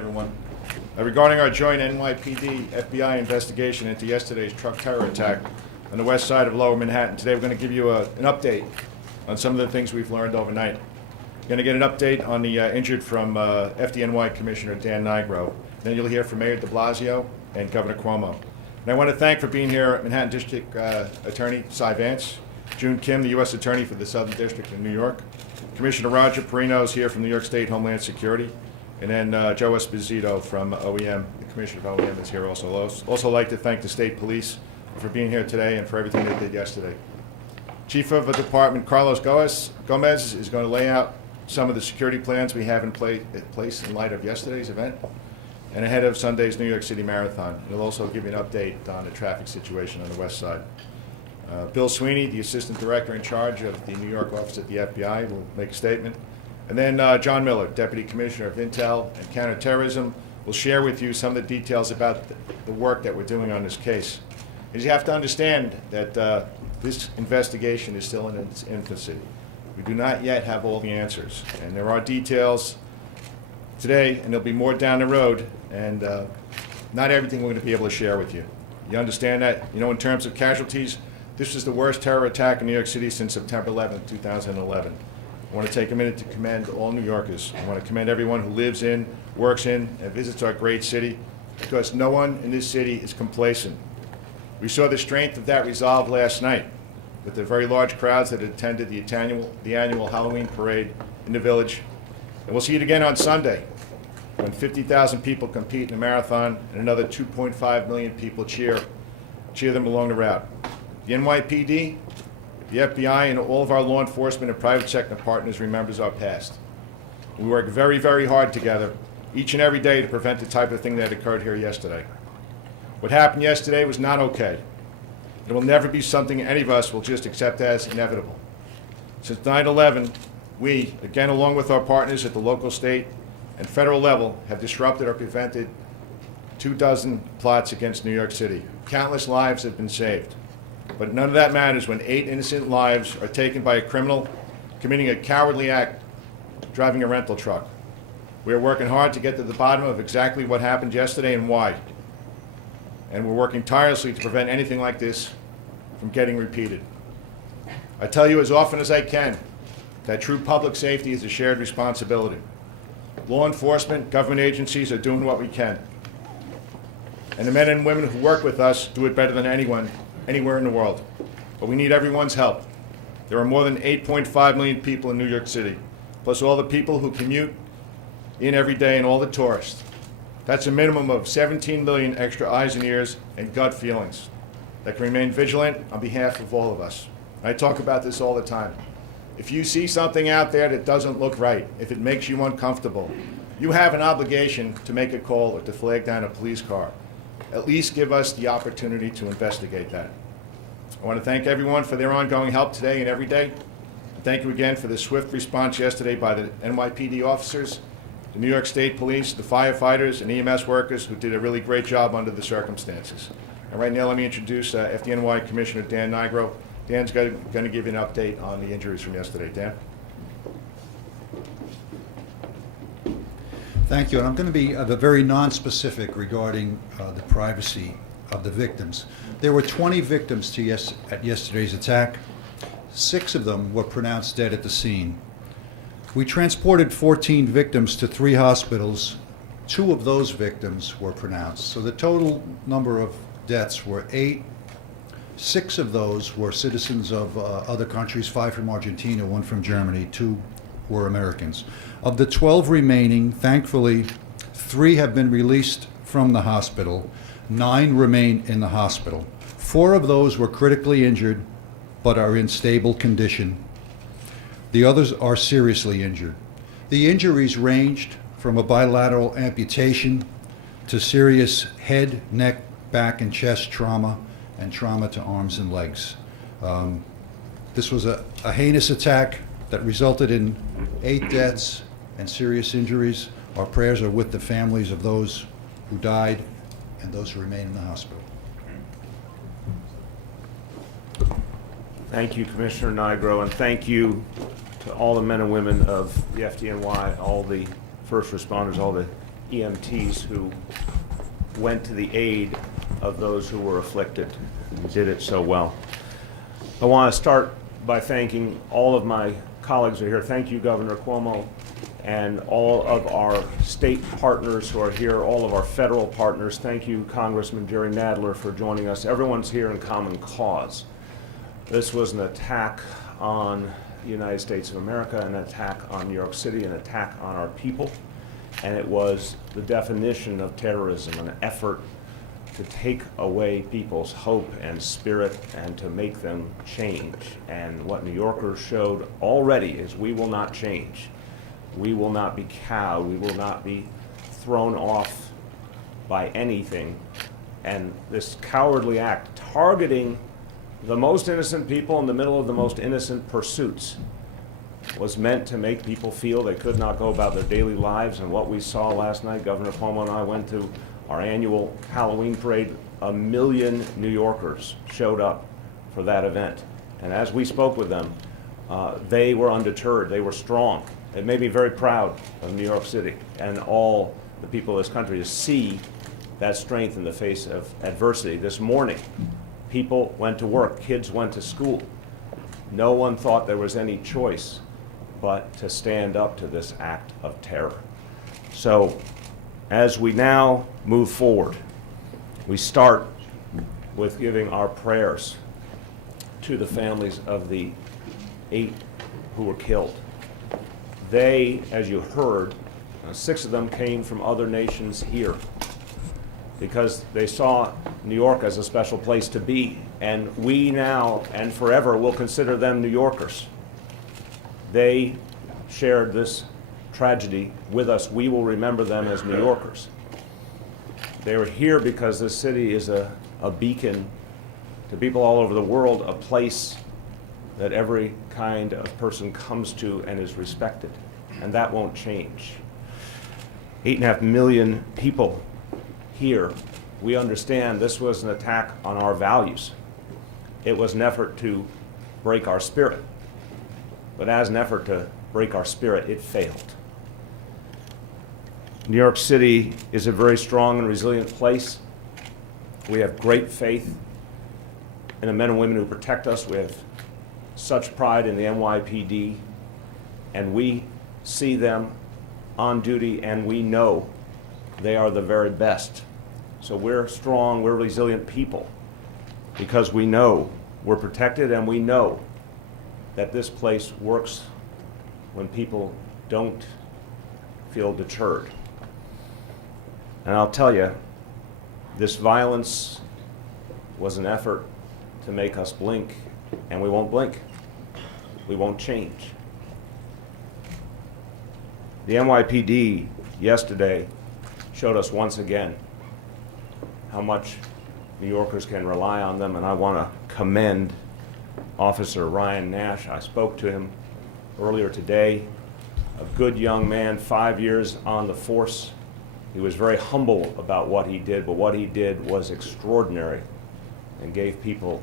everyone. Regarding our joint NYPD-FBI investigation into yesterday's truck terror attack on the west side of Lower Manhattan, today we're going to give you an update on some of the things we've learned overnight. You're going to get an update on the injured from FDNY Commissioner Dan Nigro. Then you'll hear from Mayor de Blasio and Governor Cuomo. And I want to thank for being here Manhattan District Attorney Cy Vance, June Kim, the U.S. Attorney for the Southern District in New York, Commissioner Roger Perino is here from New York State Homeland Security, and then Joe Esposito from OEM, the Commissioner of OEM is here also. Also like to thank the State Police for being here today and for everything they did yesterday. Chief of the Department Carlos Gomez is going to lay out some of the security plans we have in place in light of yesterday's event and ahead of Sunday's New York City Marathon. He'll also give you an update on the traffic situation on the west side. Bill Sweeney, the Assistant Director in charge of the New York office at the FBI, will make a statement. And then John Miller, Deputy Commissioner of Intel and Counterterrorism, will share with you some of the details about the work that we're doing on this case. Because you have to understand that this investigation is still in its infancy. We do not yet have all the answers. And there are details today, and there'll be more down the road, and not everything we're going to be able to share with you. You understand that? You know, in terms of casualties, this was the worst terror attack in New York City since September 11, 2011. I want to take a minute to commend all New Yorkers. I want to commend everyone who lives in, works in, and visits our great city, because no one in this city is complacent. We saw the strength of that resolve last night with the very large crowds that attended the annual Halloween parade in the Village. And we'll see it again on Sunday, when 50,000 people compete in a marathon and another 2.5 million people cheer them along the route. The NYPD, the FBI, and all of our law enforcement and private sector partners remembers our past. We work very, very hard together each and every day to prevent the type of thing that occurred here yesterday. What happened yesterday was not okay. It will never be something any of us will just accept as inevitable. Since 9/11, we, again along with our partners at the local, state, and federal level, have disrupted or prevented 24 plots against New York City. Countless lives have been saved. But none of that matters when 8 innocent lives are taken by a criminal committing a cowardly act, driving a rental truck. We are working hard to get to the bottom of exactly what happened yesterday and why. And we're working tirelessly to prevent anything like this from getting repeated. I tell you as often as I can that true public safety is a shared responsibility. Law enforcement, government agencies are doing what we can. And the men and women who work with us do it better than anyone, anywhere in the world. But we need everyone's help. There are more than 8.5 million people in New York City, plus all the people who commute in every day and all the tourists. That's a minimum of 17 million extra eyes and ears and gut feelings that can remain vigilant on behalf of all of us. I talk about this all the time. If you see something out there that doesn't look right, if it makes you uncomfortable, you have an obligation to make a call or to flag down a police car. At least give us the opportunity to investigate that. I want to thank everyone for their ongoing help today and every day. And thank you again for the swift response yesterday by the NYPD officers, the New York State Police, the firefighters, and EMS workers who did a really great job under the circumstances. And right now, let me introduce FDNY Commissioner Dan Nigro. Dan's going to give you an update on the injuries from yesterday. Dan? Thank you. And I'm going to be very non-specific regarding the privacy of the victims. There were 20 victims at yesterday's attack. 6 of them were pronounced dead at the scene. We transported 14 victims to 3 hospitals. 2 of those victims were pronounced. So the total number of deaths were 8. 6 of those were citizens of other countries, 5 from Argentina, 1 from Germany, 2 were Americans. Of the 12 remaining, thankfully, 3 have been released from the hospital. 9 remain in the hospital. 4 of those were critically injured, but are in stable condition. The others are seriously injured. The injuries ranged from a bilateral amputation to serious head, neck, back, and chest trauma, and trauma to arms and legs. This was a heinous attack that resulted in 8 deaths and serious injuries. Our prayers are with the families of those who died and those who remain in the hospital. Thank you, Commissioner Nigro, and thank you to all the men and women of the FDNY, all the first responders, all the EMTs who went to the aid of those who were afflicted and did it so well. I want to start by thanking all of my colleagues who are here. Thank you, Governor Cuomo, and all of our state partners who are here, all of our federal partners. Thank you, Congressman Jerry Nadler, for joining us. Everyone's here in common cause. This was an attack on the United States of America, an attack on New York City, an attack on our people, and it was the definition of terrorism, an effort to take away people's hope and spirit and to make them change. And what New Yorkers showed already is we will not change. We will not be cowed. We will not be thrown off by anything. And this cowardly act, targeting the most innocent people in the middle of the most innocent pursuits, was meant to make people feel they could not go about their daily lives. And what we saw last night, Governor Cuomo and I went to our annual Halloween parade. 1 million New Yorkers showed up for that event. And as we spoke with them, they were undeterred. They were strong. It made me very proud of New York City and all the people of this country to see that strength in the face of adversity. This morning, people went to work, kids went to school. No one thought there was any choice but to stand up to this act of terror. So, as we now move forward, we start with giving our prayers to the families of the 8 who were killed. They, as you heard, 6 of them came from other nations here because they saw New York as a special place to be, and we now and forever will consider them New Yorkers. They shared this tragedy with us. We will remember them as New Yorkers. They were here because this city is a beacon to people all over the world, a place that every kind of person comes to and is respected, and that won't change. 8.5 million people here. We understand this was an attack on our values. It was an effort to break our spirit, but as an effort to break our spirit, it failed. New York City is a very strong and resilient place. We have great faith in the men and women who protect us. We have such pride in the NYPD, and we see them on duty, and we know they are the very best. So we're strong, we're resilient people because we know we're protected, and we know that this place works when people don't feel deterred. And I'll tell you, this violence was an effort to make us blink, and we won't blink. We won't change. The NYPD yesterday showed us once again how much New Yorkers can rely on them, and I want to commend Officer Ryan Nash. I spoke to him earlier today, a good young man, 5 years on the force. He was very humble about what he did, but what he did was extraordinary and gave people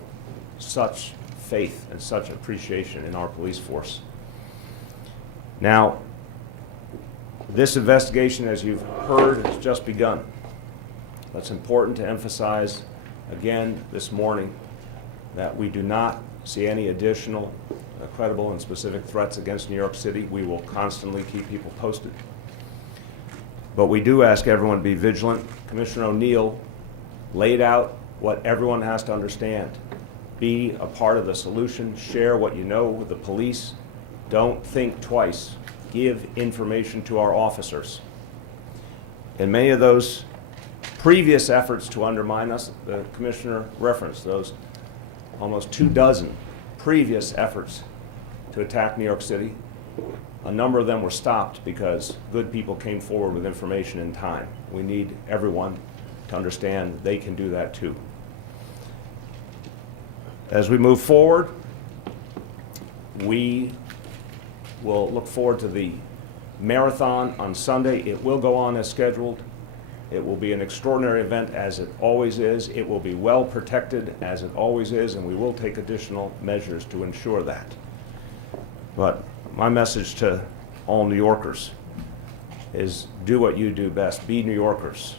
such faith and such appreciation in our police force. Now, this investigation, as you've heard, has just begun. It's important to emphasize again this morning that we do not see any additional credible and specific threats against New York City. We will constantly keep people posted. But we do ask everyone to be vigilant. Commissioner O'Neill laid out what everyone has to understand. Be a part of the solution. Share what you know with the police. Don't think twice. Give information to our officers. In many of those previous efforts to undermine us, the commissioner referenced those almost 24 previous efforts to attack New York City. A number of them were stopped because good people came forward with information in time. We need everyone to understand they can do that too. As we move forward, we will look forward to the marathon on Sunday. It will go on as scheduled. It will be an extraordinary event, as it always is. It will be well protected, as it always is, and we will take additional measures to ensure that. But my message to all New Yorkers, is do what you do best. Be New Yorkers.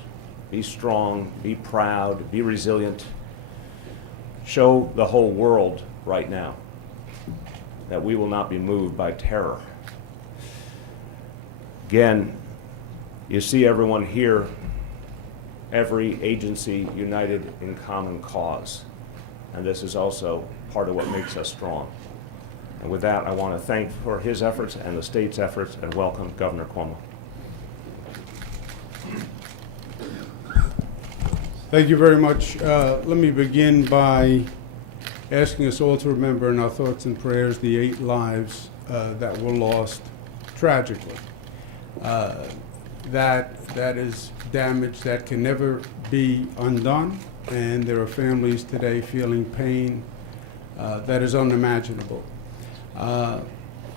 Be strong, be proud, be resilient. Show the whole world right now that we will not be moved by terror. Again, you see everyone here, every agency united in common cause. And this is also part of what makes us strong. And with that, I want to thank for his efforts and the state's efforts and welcome Governor Cuomo. Thank you very much. Let me begin by asking us all to remember in our thoughts and prayers the 8 lives that were lost tragically. That is damage that can never be undone, and there are families today feeling pain that is unimaginable.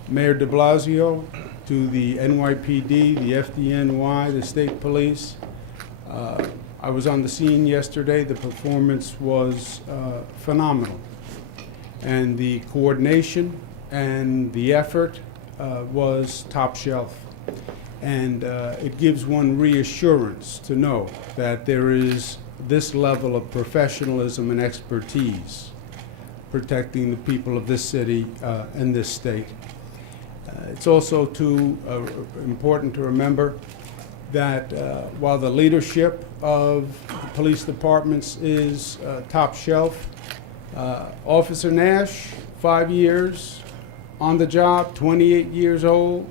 Mayor de Blasio, to the NYPD, the FDNY, the state police, I was on the scene yesterday. The performance was phenomenal. And the coordination and the effort was top shelf. And it gives one reassurance to know that there is this level of professionalism and expertise protecting the people of this city and this state. It's also important to remember that while the leadership of the police departments is top shelf, Officer Nash, 5 years on the job, 28 years old,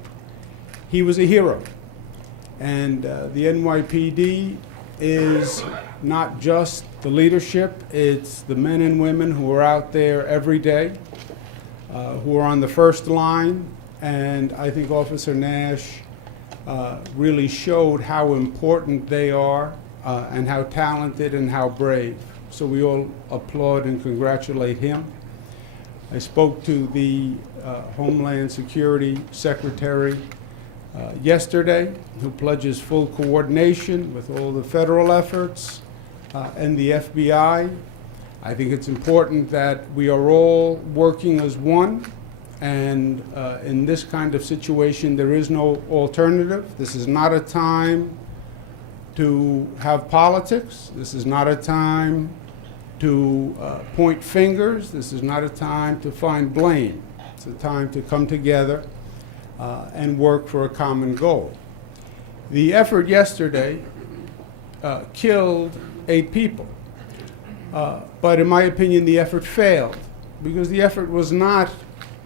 he was a hero. And the NYPD is not just the leadership, it's the men and women who are out there every day, who are on the first line. And I think Officer Nash really showed how important they are and how talented and how brave. So we all applaud and congratulate him. I spoke to the Homeland Security Secretary yesterday, who pledges full coordination with all the federal efforts and the FBI. I think it's important that we are all working as one. And in this kind of situation, there is no alternative. This is not a time to have politics. This is not a time to point fingers. This is not a time to find blame. It's a time to come together and work for a common goal. The effort yesterday killed 8 people. But in my opinion, the effort failed because the effort was not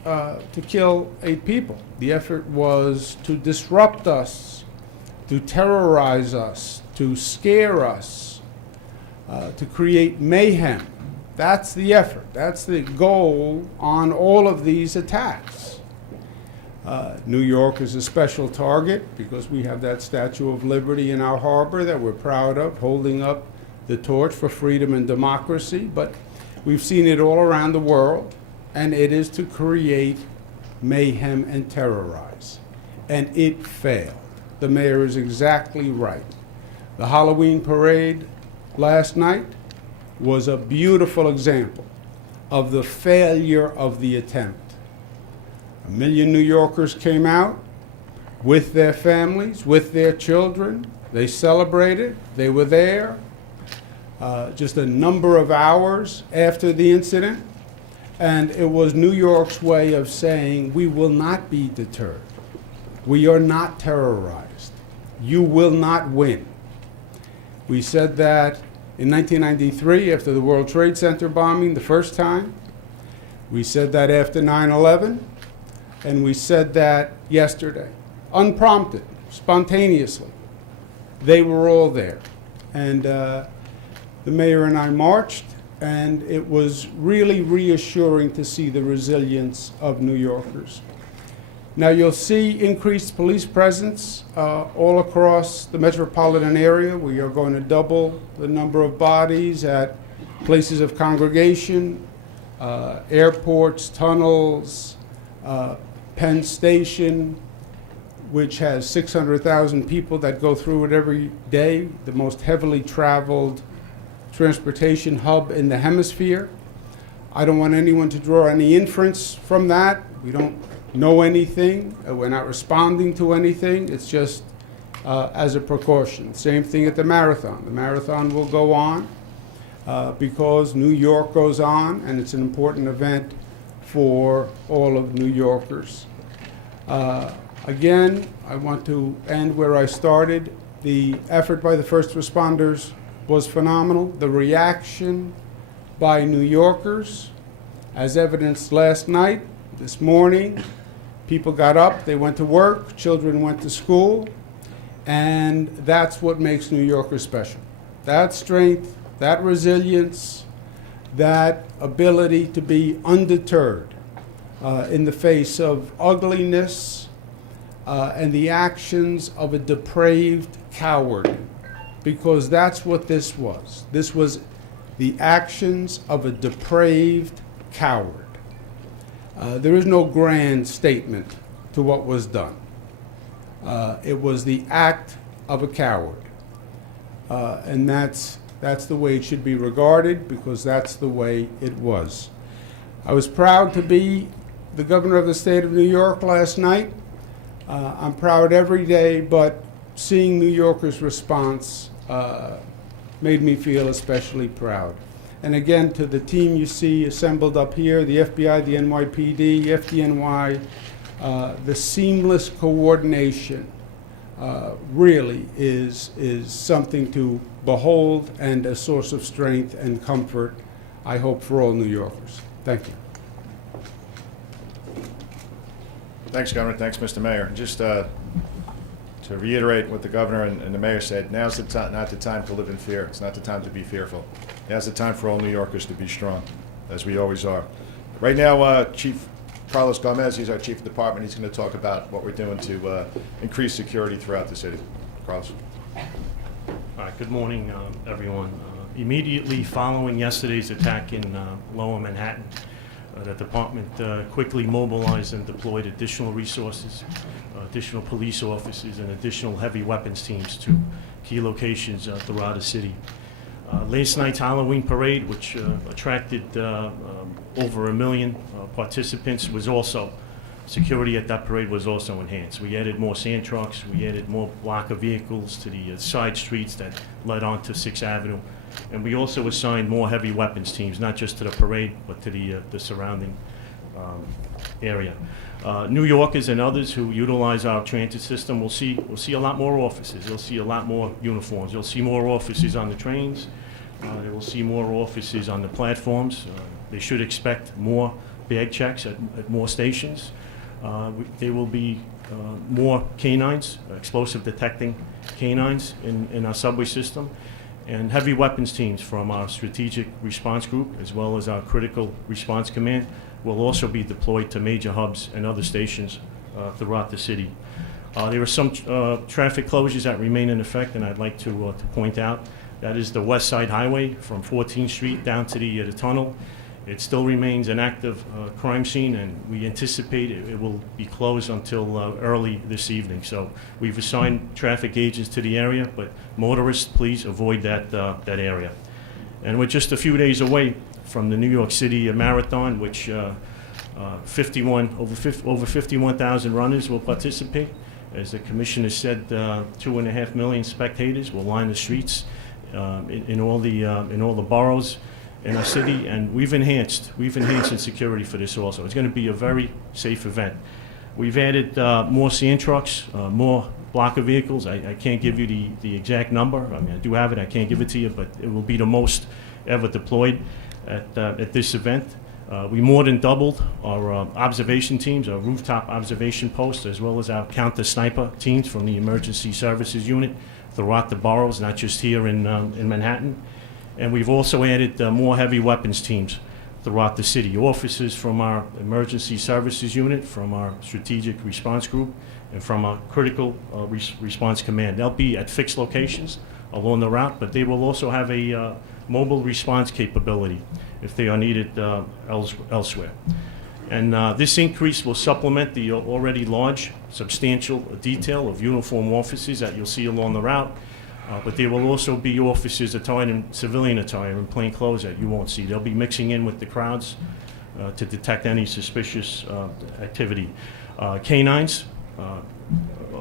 to kill 8 people. The effort was to disrupt us, to terrorize us, to scare us, to create mayhem. That's the effort. That's the goal on all of these attacks. New York is a special target because we have that Statue of Liberty in our harbor that we're proud of, holding up the torch for freedom and democracy. But we've seen it all around the world. And it is to create mayhem and terrorize. And it failed. The mayor is exactly right. The Halloween parade last night was a beautiful example of the failure of the attempt. 1 million New Yorkers came out with their families, with their children. They celebrated. They were there just a number of hours after the incident. And it was New York's way of saying, we will not be deterred. We are not terrorized. You will not win. We said that in 1993 after the World Trade Center bombing the first time. We said that after 9/11. And we said that yesterday, unprompted, spontaneously. They were all there. And the mayor and I marched. And it was really reassuring to see the resilience of New Yorkers. Now you'll see increased police presence all across the metropolitan area. We are going to double the number of bodies at places of congregation, airports, tunnels, Penn Station, which has 600,000 people that go through it every day, the most heavily traveled transportation hub in the hemisphere. I don't want anyone to draw any inference from that. We don't know anything. We're not responding to anything. It's just as a precaution. Same thing at the marathon. The marathon will go on because New York goes on, and it's an important event for all of New Yorkers. Again, I want to end where I started. The effort by the first responders was phenomenal. The reaction by New Yorkers, as evidenced last night, this morning, people got up, they went to work, children went to school, and that's what makes New Yorkers special. That strength, that resilience, that ability to be undeterred in the face of ugliness and the actions of a depraved coward, because that's what this was. This was the actions of a depraved coward. There is no grand statement to what was done. It was the act of a coward. And that's the way it should be regarded, because that's the way it was. I was proud to be the governor of the state of New York last night. I'm proud every day, but seeing New Yorkers' response made me feel especially proud. And again, to the team you see assembled up here, the FBI, the NYPD, FDNY, the seamless coordination really is something to behold and a source of strength and comfort, I hope, for all New Yorkers. Thank you. Thanks, Governor. Thanks, Mr. Mayor. Just to reiterate what the governor and the mayor said, now's not the time to live in fear. It's not the time to be fearful. Now's the time for all New Yorkers to be strong, as we always are. Right now, Chief Carlos Gomez, he's our chief of department. He's going to talk about what we're doing to increase security throughout the city. Carlos. All right, good morning, everyone. Immediately following yesterday's attack in Lower Manhattan, the department quickly mobilized and deployed additional resources, additional police officers, and additional heavy weapons teams to key locations throughout the city. Last night's Halloween parade, which attracted over 1 million participants, was also, security at that parade was also enhanced. We added more sand trucks, we added more blocker vehicles to the side streets that led onto 6th Avenue, and we also assigned more heavy weapons teams, not just to the parade, but to the surrounding area. New Yorkers and others who utilize our transit system will see a lot more officers. You'll see a lot more uniforms. You'll see more officers on the trains. They will see more officers on the platforms. They should expect more bag checks at more stations. There will be more canines, explosive detecting canines in our subway system, and heavy weapons teams from our strategic response group, as well as our critical response command, will also be deployed to major hubs and other stations throughout the city. There are some traffic closures that remain in effect, and I'd like to point out. That is the West Side Highway from 14th Street down to the tunnel. It still remains an active crime scene, and we anticipate it will be closed until early this evening. So we've assigned traffic agents to the area, but motorists, please avoid that area. And we're just a few days away from the New York City Marathon, which over 51,000 runners will participate. As the commissioner said, 2.5 million spectators will line the streets in all the boroughs in our city, and we've enhanced the security for this also. It's going to be a very safe event. We've added more sand trucks, more blocker vehicles. I can't give you the exact number. I mean, I do have it. I can't give it to you, but it will be the most ever deployed at this event. We more than doubled our observation teams, our rooftop observation posts, as well as our counter sniper teams from the emergency services unit throughout the boroughs, not just here in Manhattan. And we've also added more heavy weapons teams throughout the city. Officers from our emergency services unit, from our strategic response group, and from our critical response command. They'll be at fixed locations along the route, but they will also have a mobile response capability if they are needed elsewhere. And this increase will supplement the already large, substantial detail of uniform officers that you'll see along the route. But there will also be officers attired in civilian attire and plain clothes that you won't see. They'll be mixing in with the crowds to detect any suspicious activity. Canines,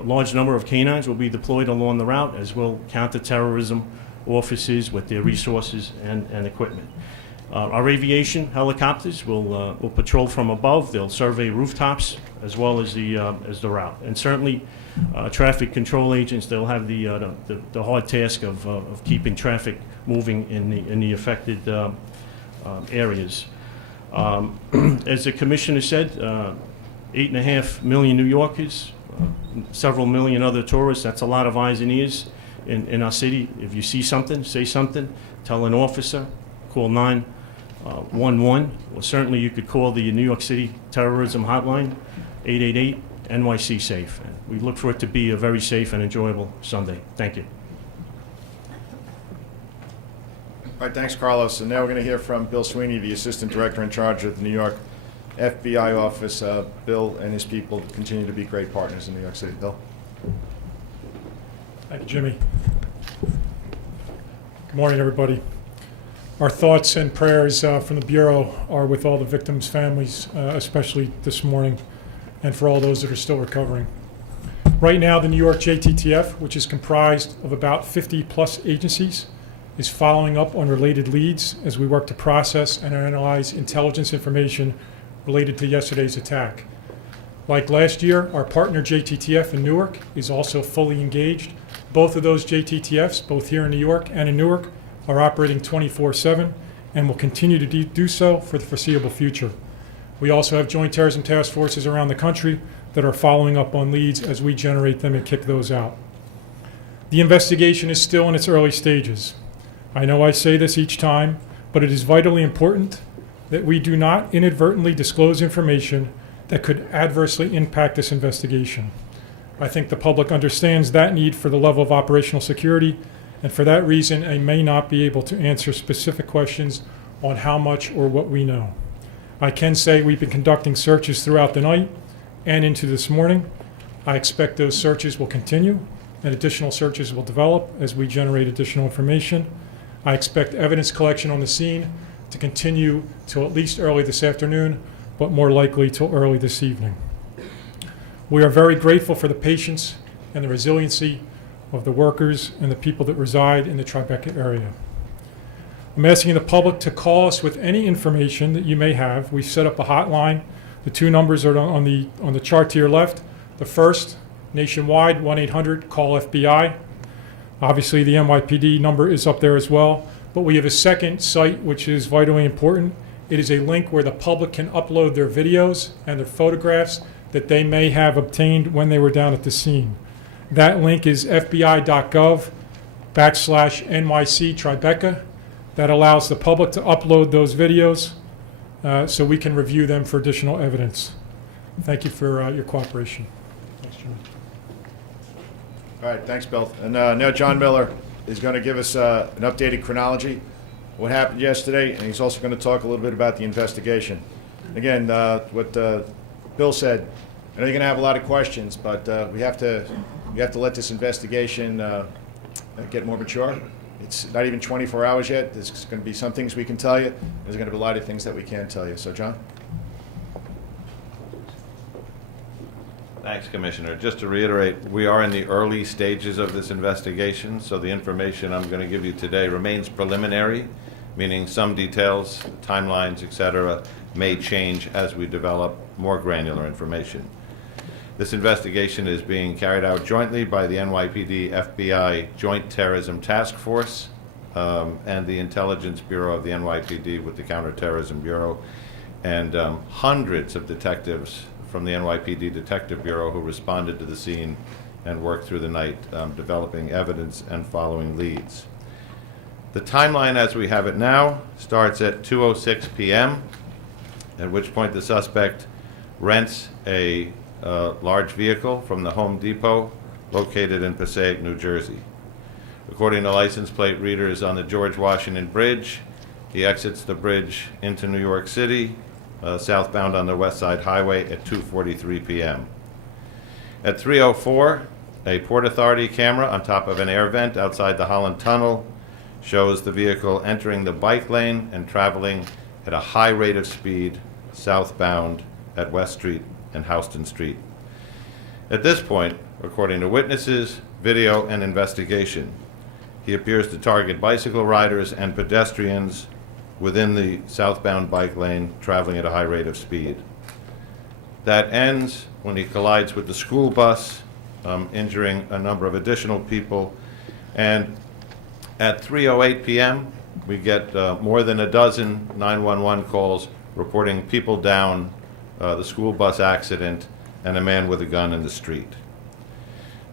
large number of canines will be deployed along the route, as will counterterrorism officers with their resources and equipment. Our aviation helicopters will patrol from above. They'll survey rooftops as well as the route. And certainly, traffic control agents, they'll have the hard task of keeping traffic moving in the affected areas. As the commissioner said, 8.5 million New Yorkers, several million other tourists. That's a lot of eyes and ears in our city. If you see something, say something, tell an officer, call 911, or certainly you could call the New York City Terrorism Hotline, 888-NYC-SAFE. We look for it to be a very safe and enjoyable Sunday. Thank you. All right, thanks, Carlos. And now we're going to hear from Bill Sweeney, the Assistant Director in charge of the New York FBI office. Bill and his people continue to be great partners in New York City. Bill? Thank you, Jimmy. Good morning, everybody. Our thoughts and prayers from the Bureau are with all the victims' families, especially this morning, and for all those that are still recovering. Right now, the New York JTTF, which is comprised of about 50-plus agencies, is following up on related leads as we work to process and analyze intelligence information related to yesterday's attack. Like last year, our partner JTTF in Newark is also fully engaged. Both of those JTTFs, both here in New York and in Newark, are operating 24/7 and will continue to do so for the foreseeable future. We also have joint terrorism task forces around the country that are following up on leads as we generate them and kick those out. The investigation is still in its early stages. I know I say this each time, but it is vitally important that we do not inadvertently disclose information that could adversely impact this investigation. I think the public understands that need for the level of operational security, and for that reason, I may not be able to answer specific questions on how much or what we know. I can say we've been conducting searches throughout the night and into this morning. I expect those searches will continue and additional searches will develop as we generate additional information. I expect evidence collection on the scene to continue till at least early this afternoon, but more likely till early this evening. We are very grateful for the patience and the resiliency of the workers and the people that reside in the Tribeca area. I'm asking the public to call us with any information that you may have. We've set up a hotline. The two numbers are on the chart to your left. The first, nationwide, 1-800-CALL-FBI. Obviously, the NYPD number is up there as well. But we have a second site, which is vitally important. It is a link where the public can upload their videos and their photographs that they may have obtained when they were down at the scene. That link is fbi.gov/NYC Tribeca. That allows the public to upload those videos so we can review them for additional evidence. Thank you for your cooperation. Thanks, Jimmy. All right, thanks, Bill. And now John Miller is going to give us an updated chronology, what happened yesterday, and he's also going to talk a little bit about the investigation. Again, what Bill said, I know you're going to have a lot of questions, but we have to let this investigation get more mature. It's not even 24 hours yet. There's going to be some things we can tell you. There's going to be a lot of things that we can't tell you. So, John? Thanks, Commissioner. Just to reiterate, we are in the early stages of this investigation, so the information I'm going to give you today remains preliminary, meaning some details, timelines, etc., may change as we develop more granular information. This investigation is being carried out jointly by the NYPD FBI Joint Terrorism Task Force and the Intelligence Bureau of the NYPD with the Counterterrorism Bureau, and hundreds of detectives from the NYPD Detective Bureau who responded to the scene and worked through the night developing evidence and following leads. The timeline as we have it now starts at 2:06 p.m., at which point the suspect rents a large vehicle from the Home Depot located in Passaic, New Jersey. According to license plate readers on the George Washington Bridge, he exits the bridge into New York City, southbound on the West Side Highway at 2:43 p.m. At 3:04, a Port Authority camera on top of an air vent outside the Holland Tunnel shows the vehicle entering the bike lane and traveling at a high rate of speed southbound at West Street and Houston Street. At this point, according to witnesses, video, and investigation, he appears to target bicycle riders and pedestrians within the southbound bike lane traveling at a high rate of speed. That ends when he collides with the school bus, injuring a number of additional people. And at 3:08 p.m., we get more than a dozen 911 calls reporting people down, the school bus accident, and a man with a gun in the street.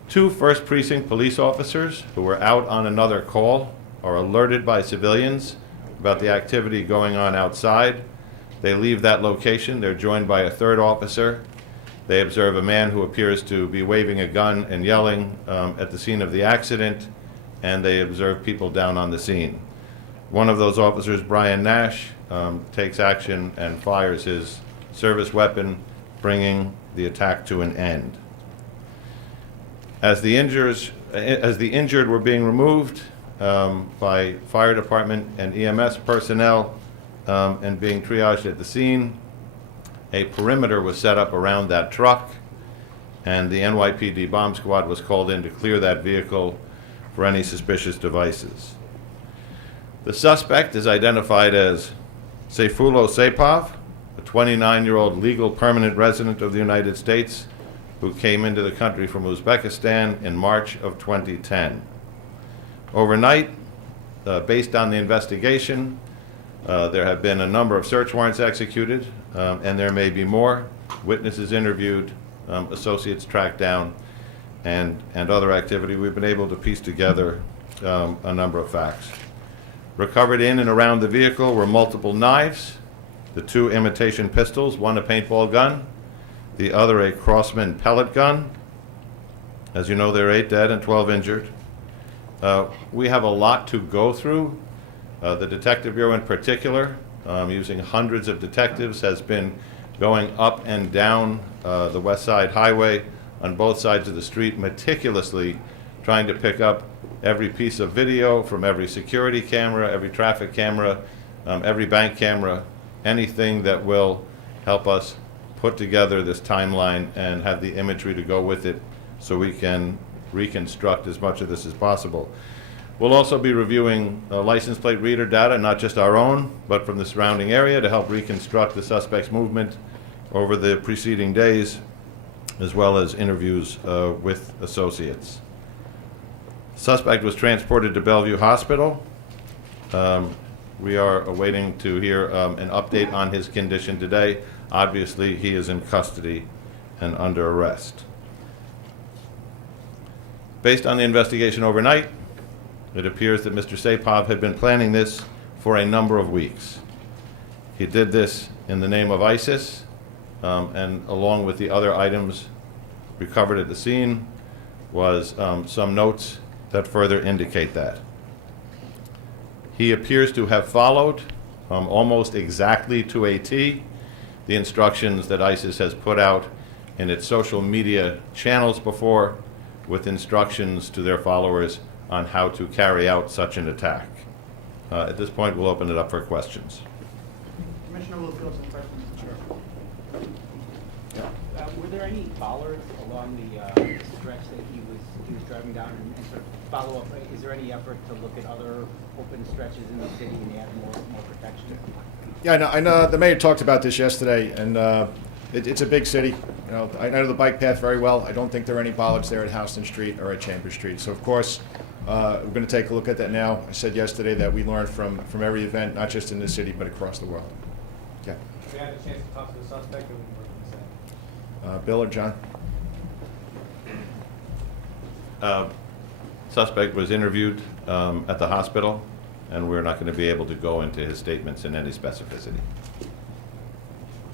2 First Precinct police officers who were out on another call are alerted by civilians about the activity going on outside. They leave that location. They're joined by a 3rd officer. They observe a man who appears to be waving a gun and yelling at the scene of the accident, and they observe people down on the scene. One of those officers, Brian Nash, takes action and fires his service weapon, bringing the attack to an end. As the injured were being removed by fire department and EMS personnel and being triaged at the scene, a perimeter was set up around that truck, and the NYPD bomb squad was called in to clear that vehicle for any suspicious devices. The suspect is identified as Seyfulo Sepov, a 29-year-old legal permanent resident of the United States who came into the country from Uzbekistan in March of 2010. Overnight, based on the investigation, there have been a number of search warrants executed, and there may be more. Witnesses interviewed, associates tracked down, and other activity. We've been able to piece together a number of facts. Recovered in and around the vehicle were multiple knives, the 2 imitation pistols, one a paintball gun, the other a Crossman pellet gun. As you know, there are 8 dead and 12 injured. We have a lot to go through. The Detective Bureau in particular, using hundreds of detectives, has been going up and down the West Side Highway on both sides of the street, meticulously trying to pick up every piece of video from every security camera, every traffic camera, every bank camera, anything that will help us put together this timeline and have the imagery to go with it so we can reconstruct as much of this as possible. We'll also be reviewing license plate reader data, not just our own, but from the surrounding area, to help reconstruct the suspect's movement over the preceding days, as well as interviews with associates. Suspect was transported to Bellevue Hospital. We are awaiting to hear an update on his condition today. Obviously, he is in custody and under arrest. Based on the investigation overnight, it appears that Mr. Sepov had been planning this for a number of weeks. He did this in the name of ISIS, and along with the other items recovered at the scene was some notes that further indicate that. He appears to have followed almost exactly to a T the instructions that ISIS has put out in its social media channels before, with instructions to their followers on how to carry out such an attack. At this point, we'll open it up for questions. Commissioner will field some questions. Sure. Were there any bollards along the stretch that he was driving down, and sort of follow up? Is there any effort to look at other open stretches in the city and add more protection? Yeah, I know the mayor talked about this yesterday, and it's a big city. You know, I know the bike path very well. I don't think there are any bollards there at Houston Street or at Chambers Street. So of course, we're going to take a look at that now. I said yesterday that we learn from every event, not just in this city, but across the world. Yeah. Have you had a chance to talk to the suspect, or what did he say? Bill or John? Suspect was interviewed at the hospital, and we're not going to be able to go into his statements in any specificity.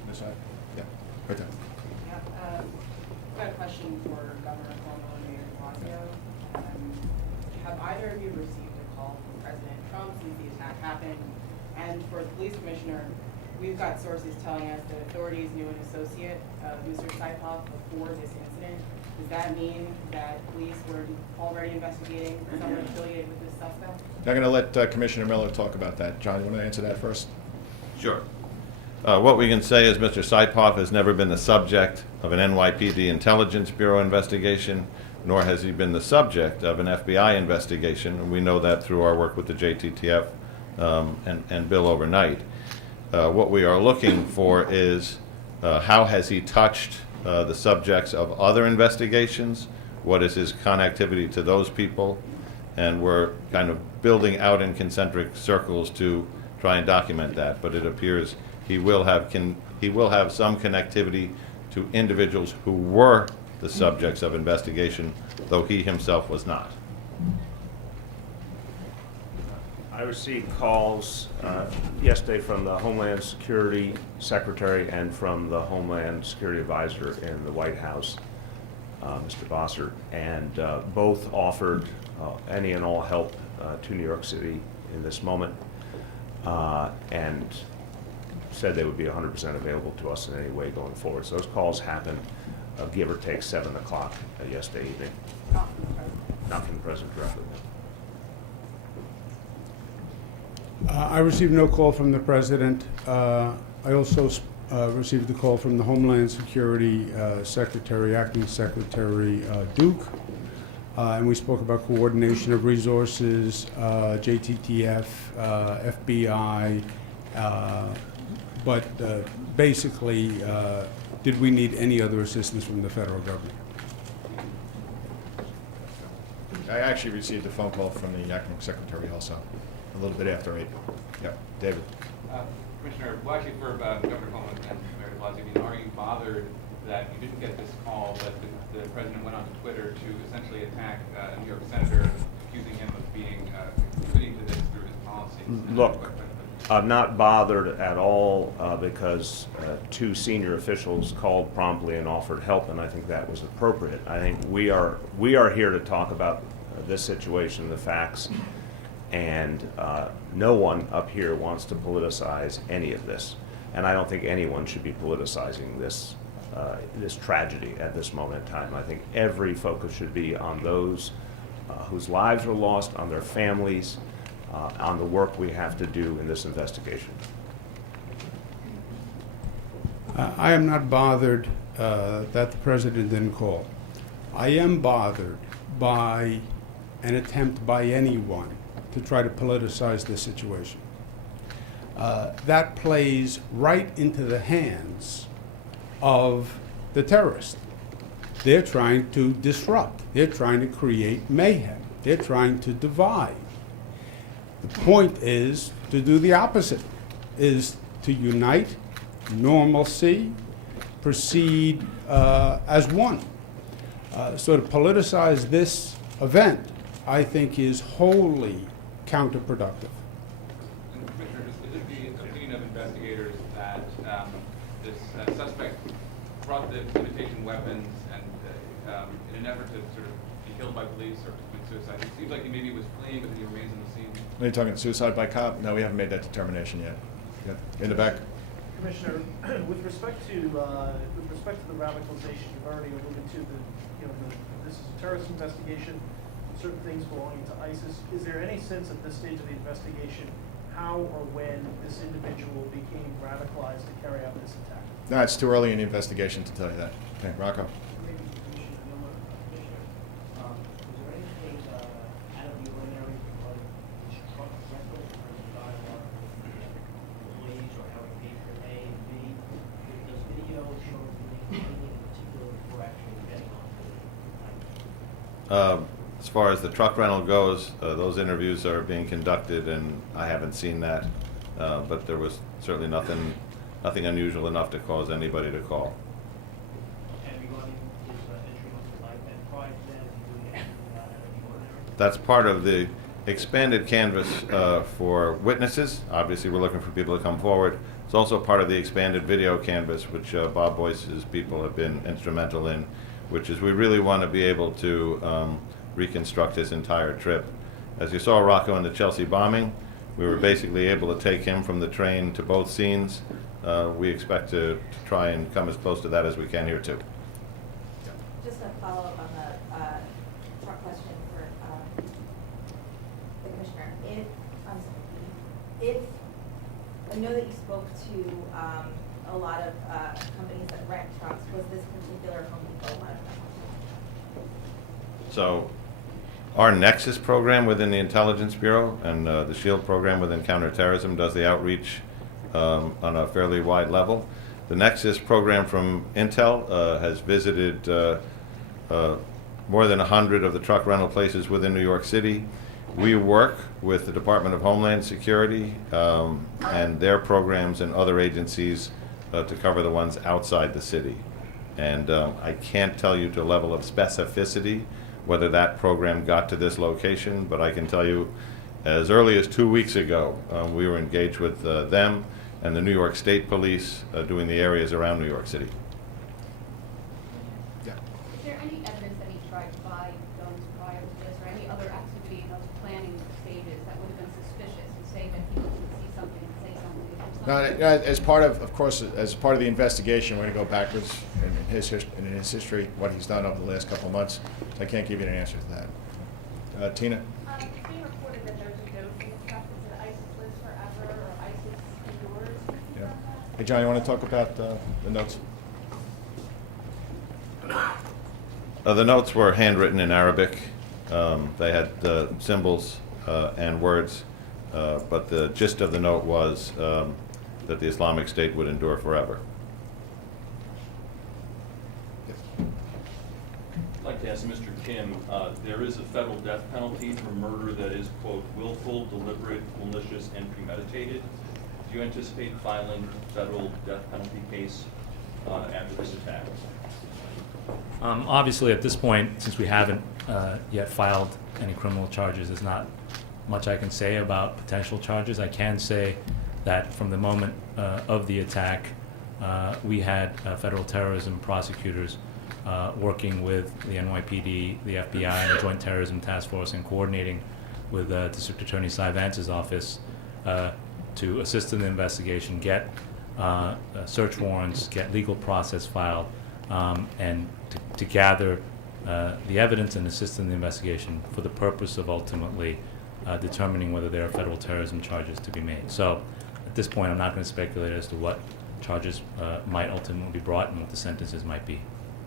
This side? Yeah, right there. Yeah, I've got a question for Governor Cuomo and Mayor Blasio. Have either of you received a call from President Trump since the attack happened? And for the police commissioner, we've got sources telling us that authorities knew an associate of Mr. Saipov before this incident. Does that mean that police were already investigating someone affiliated with this suspect? I'm going to let Commissioner Miller talk about that. John, you want to answer that first? Sure. What we can say is Mr. Saipoff has never been the subject of an NYPD Intelligence Bureau investigation, nor has he been the subject of an FBI investigation. And we know that through our work with the JTTF and Bill overnight. What we are looking for is how has he touched the subjects of other investigations? What is his connectivity to those people? And we're kind of building out in concentric circles to try and document that. But it appears he will have some connectivity to individuals who were the subjects of investigation, though he himself was not. I received calls yesterday from the Homeland Security Secretary and from the Homeland Security Advisor in the White House, Mr. Bossert, and both offered any and all help to New York City in this moment, and said they would be 100% available to us in any way going forward. So those calls happened, give or take 7 o'clock yesterday evening. Not from the President directly. I received no call from the President. I also received a call from the Homeland Security Secretary, Acting Secretary Duke, and we spoke about coordination of resources, JTTF, FBI, but basically, did we need any other assistance from the federal government? I actually received a phone call from the acting secretary also, a little bit after 8. Yep, David. Commissioner, well, actually for Governor Cuomo and Mayor de Blasio, I mean, are you bothered that you didn't get this call, but the president went onto Twitter to essentially attack a New York senator, accusing him of being contributing to this through his policies? Look, I'm not bothered at all because 2 senior officials called promptly and offered help, and I think that was appropriate. I think we are here to talk about this situation, the facts, and no one up here wants to politicize any of this, and I don't think anyone should be politicizing this this tragedy at this moment in time. I think every focus should be on those whose lives were lost, on their families, on the work we have to do in this investigation. I am not bothered that the President didn't call. I am bothered by an attempt by anyone to try to politicize this situation. That plays right into the hands of the terrorists. They're trying to disrupt. They're trying to create mayhem. They're trying to divide. The point is to do the opposite, is to unite, normalcy, proceed as one. So to politicize this event, I think, is wholly counterproductive. And Commissioner, is it the opinion of investigators that this suspect brought the imitation weapons and in an effort to sort of be killed by police or commit suicide? It seems like he maybe was fleeing, but then he remains on the scene. Are you talking suicide by cop? No, we haven't made that determination yet. In the back. Commissioner, with respect to the radicalization, you've already alluded to this is a terrorist investigation, certain things belonging to ISIS. Is there any sense at this stage of the investigation how or when this individual became radicalized to carry out this attack? No, it's too early in the investigation to tell you that. Okay, Rocco. Maybe Commissioner Miller, Commissioner, was there anything out of the ordinary regarding this truck rental or the dialogue with the employees or how it paid for A and B? Does video show anything in particular before actually getting on the As far as the truck rental goes, those interviews are being conducted, and I haven't seen that, but there was certainly nothing unusual enough to cause anybody to call. and regarding his entry onto life and prior to that, is he doing anything out of the ordinary? That's part of the expanded canvas for witnesses. Obviously, we're looking for people to come forward. It's also part of the expanded video canvas, which Bob Boyce's people have been instrumental in, which is we really want to be able to reconstruct his entire trip. As you saw Rocco in the Chelsea bombing, we were basically able to take him from the train to both scenes. We expect to try and come as close to that as we can here too. Just a follow-up on the truck question for the Commissioner. If I know that you spoke to a lot of companies that rent trucks. Was this particular Home Depot one of them? So our Nexus program within the Intelligence Bureau and the SHIELD program within counterterrorism does the outreach on a fairly wide level. The Nexus program from Intel has visited more than 100 of the truck rental places within New York City. We work with the Department of Homeland Security and their programs and other agencies to cover the ones outside the city. And I can't tell you to a level of specificity whether that program got to this location, but I can tell you as early as 2 weeks ago, we were engaged with them and the New York State Police doing the areas around New York City. Yeah. Is there any evidence that he tried to buy guns prior to this, or any other activity in those planning stages that would have been suspicious, to say that people would see something and say something? Is there No, something- as part of course, as part of the investigation, we're going to go backwards in his history, what he's done over the last couple of months. So I can't give you an answer to that. Tina? It's being reported that there's a note being accepted to the ISIS list forever, or ISIS endures. Yeah. Hey, John, you want to talk about the notes? The notes were handwritten in Arabic. They had symbols and words, but the gist of the note was that the Islamic State would endure forever. I'd like to ask Mr. Kim, there is a federal death penalty for murder that is, quote, willful, deliberate, malicious, and premeditated. Do you anticipate filing a federal death penalty case after this attack? Obviously, at this point, since we haven't yet filed any criminal charges, there's not much I can say about potential charges. I can say that from the moment of the attack, we had federal terrorism prosecutors working with the NYPD, the FBI, and the Joint Terrorism Task Force, and coordinating with District Attorney Cy Vance's office to assist in the investigation, get search warrants, get legal process filed, and to gather the evidence and assist in the investigation for the purpose of ultimately determining whether there are federal terrorism charges to be made. So at this point, I'm not going to speculate as to what charges might ultimately be brought and what the sentences might be.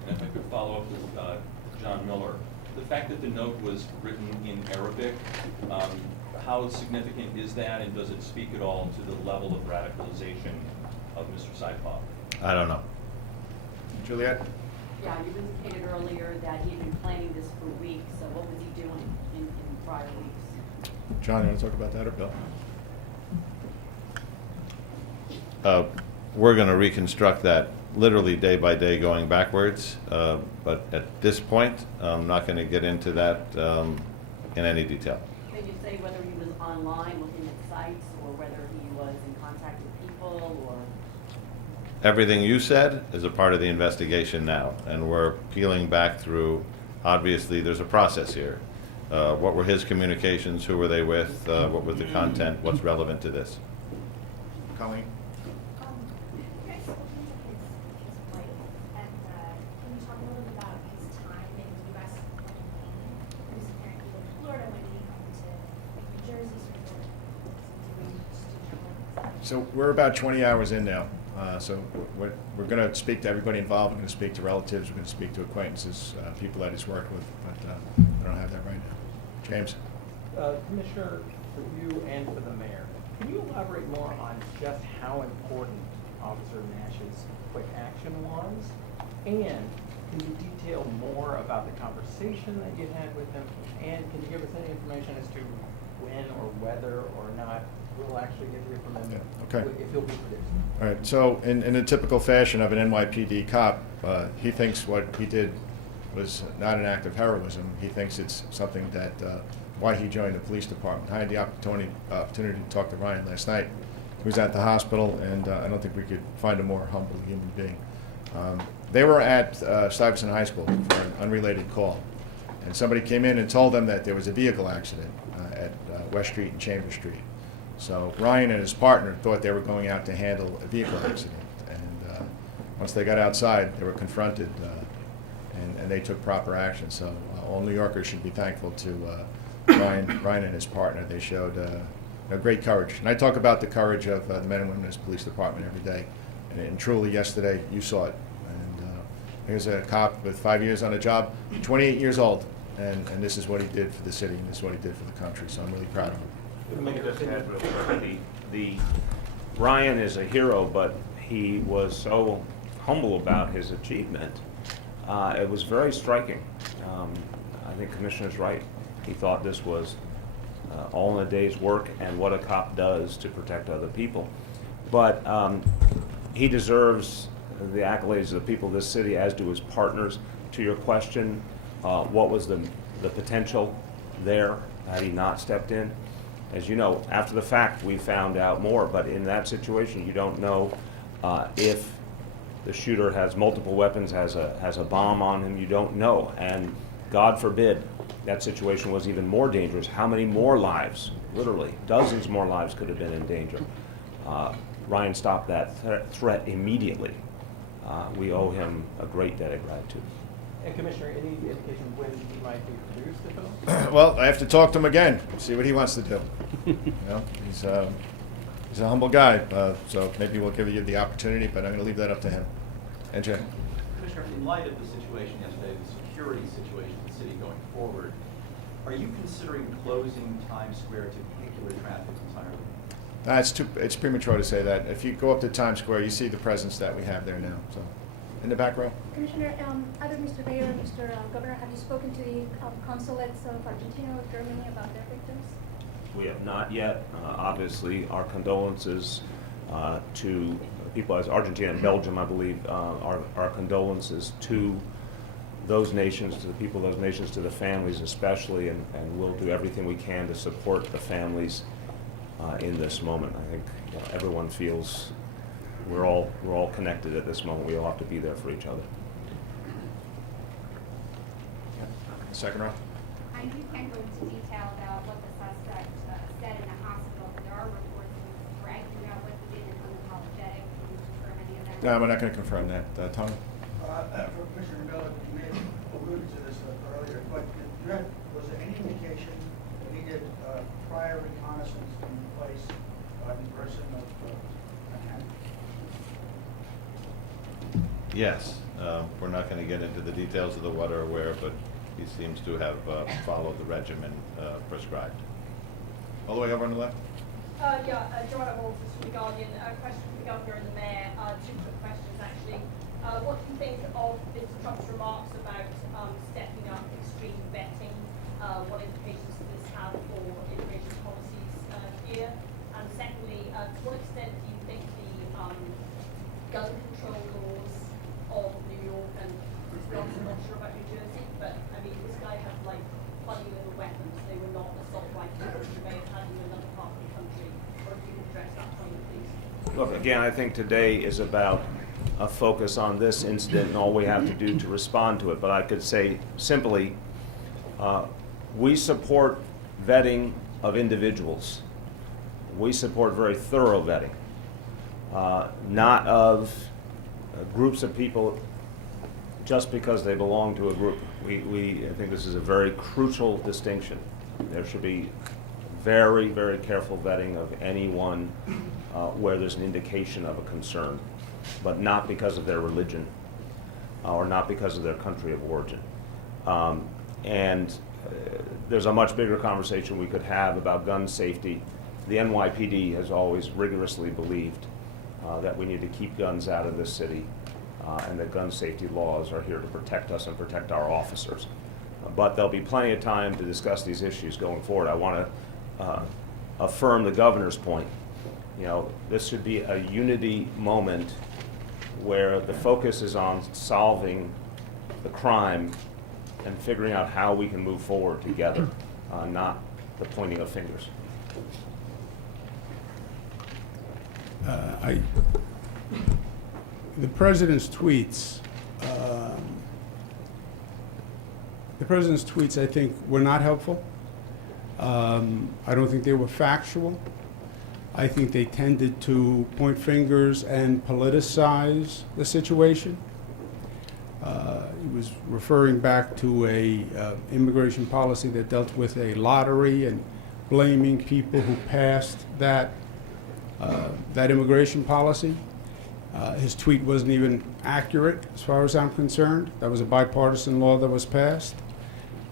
And if I could follow up with John Miller, the fact that the note was written in Arabic, how significant is that, and does it speak at all to the level of radicalization of Mr. Saipov? I don't know. Juliet? Yeah, you indicated earlier that he'd been planning this for weeks, so what was he doing in prior weeks? John, you want to talk about that, or Bill? We're going to reconstruct that literally day by day going backwards, but at this point, I'm not going to get into that in any detail. Can you say whether he was online looking at sites, or whether he was in contact with people, or? Everything you said is a part of the investigation now, and we're peeling back through, obviously, there's a process here. What were his communications? Who were they with? What was the content? What's relevant to this? Colleen? You guys spoke to his wife, and can you talk a little bit about his time in the U.S. He was apparently in Florida when he went to New Jersey, sort of doing just in general. So we're about 20 hours in now. So we're going to speak to everybody involved. We're going to speak to relatives. We're going to speak to acquaintances, people that he's worked with. But I don't have that right now. James? Commissioner, for you and for the mayor, can you elaborate more on just how important Officer Nash's quick action was? And can you detail more about the conversation that you had with him? And can you give us any information as to when or whether or not we'll actually get to hear from him? Yeah, okay. If he'll be produced. All right, so in the typical fashion of an NYPD cop, he thinks what he did was not an act of heroism. He thinks it's something that, why he joined the police department. I had the opportunity to talk to Ryan last night. He was at the hospital, and I don't think we could find a more humble human being. They were at Stuyvesant High School for an unrelated call, and somebody came in and told them that there was a vehicle accident at West Street and Chambers Street. So Ryan and his partner thought they were going out to handle a vehicle accident, and once they got outside, they were confronted, and they took proper action. So all New Yorkers should be thankful to Ryan and his partner. They showed great courage. And I talk about the courage of the men and women in this police department every day. And truly, yesterday, you saw it. And here's a cop with 5 years on the job, 28 years old. And this is what he did for the city, and this is what he did for the country. So I'm really proud of him. Let me just add real quickly, Ryan is a hero, but he was so humble about his achievement. It was very striking. I think Commissioner's right. He thought this was all in a day's work and what a cop does to protect other people. But he deserves the accolades of the people of this city, as do his partners. To your question, what was the potential there had he not stepped in? As you know, after the fact, we found out more, but in that situation, you don't know if the shooter has multiple weapons, has a bomb on him. You don't know, and God forbid that situation was even more dangerous. How many more lives, literally dozens more lives, could have been in danger? Ryan stopped that threat immediately. We owe him a great debt of gratitude. And Commissioner, any indication when he might be produced the film? Well, I have to talk to him again, see what he wants to do. He's a humble guy, so maybe we'll give you the opportunity, but I'm going to leave that up to him. NJ. Commissioner, in light of the situation yesterday, the security situation in the city going forward, are you considering closing Times Square to vehicular traffic entirely? It's premature to say that. If you go up to Times Square, you see the presence that we have there now. So, in the back row. Commissioner, either Mr. Mayor or Mr. Governor, have you spoken to the consulates of Argentina or Germany about their victims? We have not yet. Obviously, our condolences to people as Argentina and Belgium, I believe, our condolences to those nations, to the people of those nations, to the families especially, and we'll do everything we can to support the families in this moment. I think everyone feels we're all connected at this moment. We all have to be there for each other. Second row. And you can go into detail about what the suspect said in the hospital. There are reports of bragging about what he did and unapologetic. Can you confirm any of that? No, we're not going to confirm that. Tom? For Commissioner Miller, you may have alluded to this earlier, but was there any indication that he did prior reconnaissance in place in person of Manhattan? Yes, we're not going to get into the details of the what or where, but he seems to have followed the regimen prescribed. All the way over on the left. Joanna Walters from The Guardian. A question for the Governor and the Mayor. Two quick questions, actually. What do you think of Mr. Trump's remarks about stepping up extreme vetting? What implications does this have for immigration policies here? And secondly, to what extent do you think the gun control laws of New York, and to be honest, I'm not sure about New Jersey, but I mean, this guy had like funny little weapons. They were not assault rifles. You may have had in another part of the country. Or if you could address that point, please. Look, again, I think today is about a focus on this incident and all we have to do to respond to it. But I could say simply, we support vetting of individuals. We support very thorough vetting, not of groups of people just because they belong to a group. I think this is a very crucial distinction. There should be very, very careful vetting of anyone where there's an indication of a concern, but not because of their religion or not because of their country of origin. There's a much bigger conversation we could have about gun safety. The NYPD has always rigorously believed that we need to keep guns out of this city, and that gun safety laws are here to protect us and protect our officers. But there'll be plenty of time to discuss these issues going forward. I want to affirm the governor's point. You know, this should be a unity moment where the focus is on solving the crime and figuring out how we can move forward together, not the pointing of fingers. The president's tweets, I think, were not helpful. I don't think they were factual. I think they tended to point fingers and politicize the situation. He was referring back to a immigration policy that dealt with a lottery and blaming people who passed that immigration policy. His tweet wasn't even accurate as far as I'm concerned. That was a bipartisan law that was passed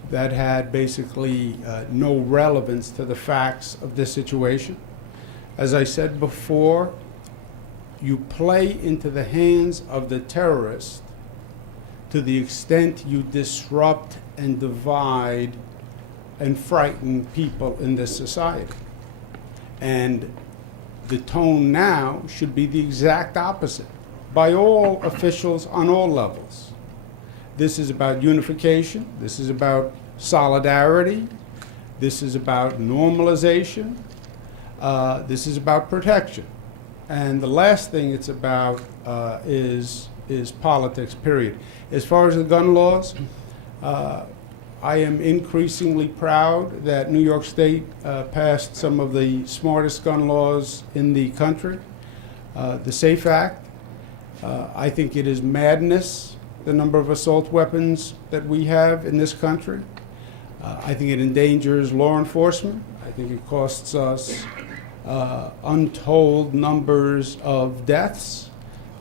that had basically no relevance to the facts of this situation. As I said before, you play into the hands of the terrorist to the extent you disrupt and divide and frighten people in this society. And the tone now should be the exact opposite by all officials on all levels. This is about unification. This is about solidarity. This is about normalization. This is about protection. And the last thing it's about is politics, period. As far as the gun laws, I am increasingly proud that New York State passed some of the smartest gun laws in the country. The SAFE Act, I think it is madness, the number of assault weapons that we have in this country. I think it endangers law enforcement. I think it costs us untold numbers of deaths.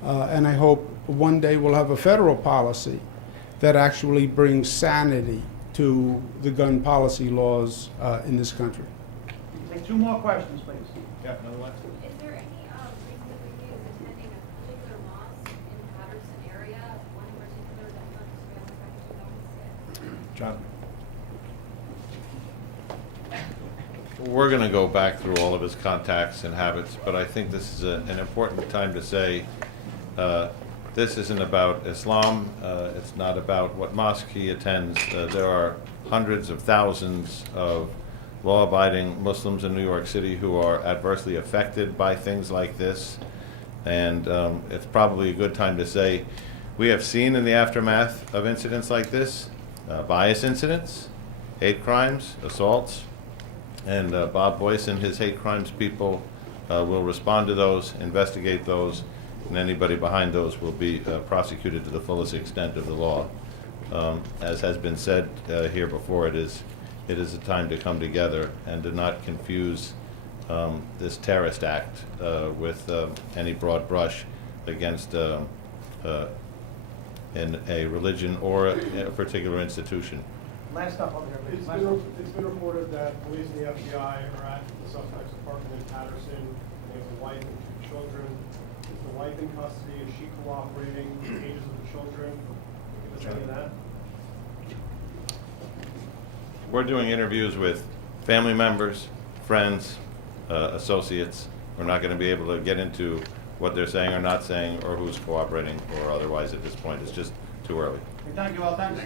And I hope one day we'll have a federal policy that actually brings sanity to the gun policy laws in this country. Take 2 more questions, please. Yeah, another one? Is there any reason that we is attending a particular mosque in the Patterson area, one in particular that might affect you? John? We're going to go back through all of his contacts and habits, but I think this is an important time to say this isn't about Islam. It's not about what mosque he attends. There are hundreds of thousands of law-abiding Muslims in New York City who are adversely affected by things like this. And it's probably a good time to say we have seen in the aftermath of incidents like this, bias incidents, hate crimes, assaults, and Bob Boyce and his hate crimes people will respond to those, investigate those, and anybody behind those will be prosecuted to the fullest extent of the law. As has been said here before, it is a time to come together and to not confuse this terrorist act with any broad brush against in a religion or a particular institution. Last up on here, please. It's been reported that police and the FBI are at the suspect's apartment in Patterson. They have a wife and 2 children. Is the wife in custody? Is she cooperating? The ages of the children? Is any of that? We're doing interviews with family members, friends, associates. We're not going to be able to get into what they're saying or not saying or who's cooperating or otherwise at this point. It's just too early. Thank you all. Thanks.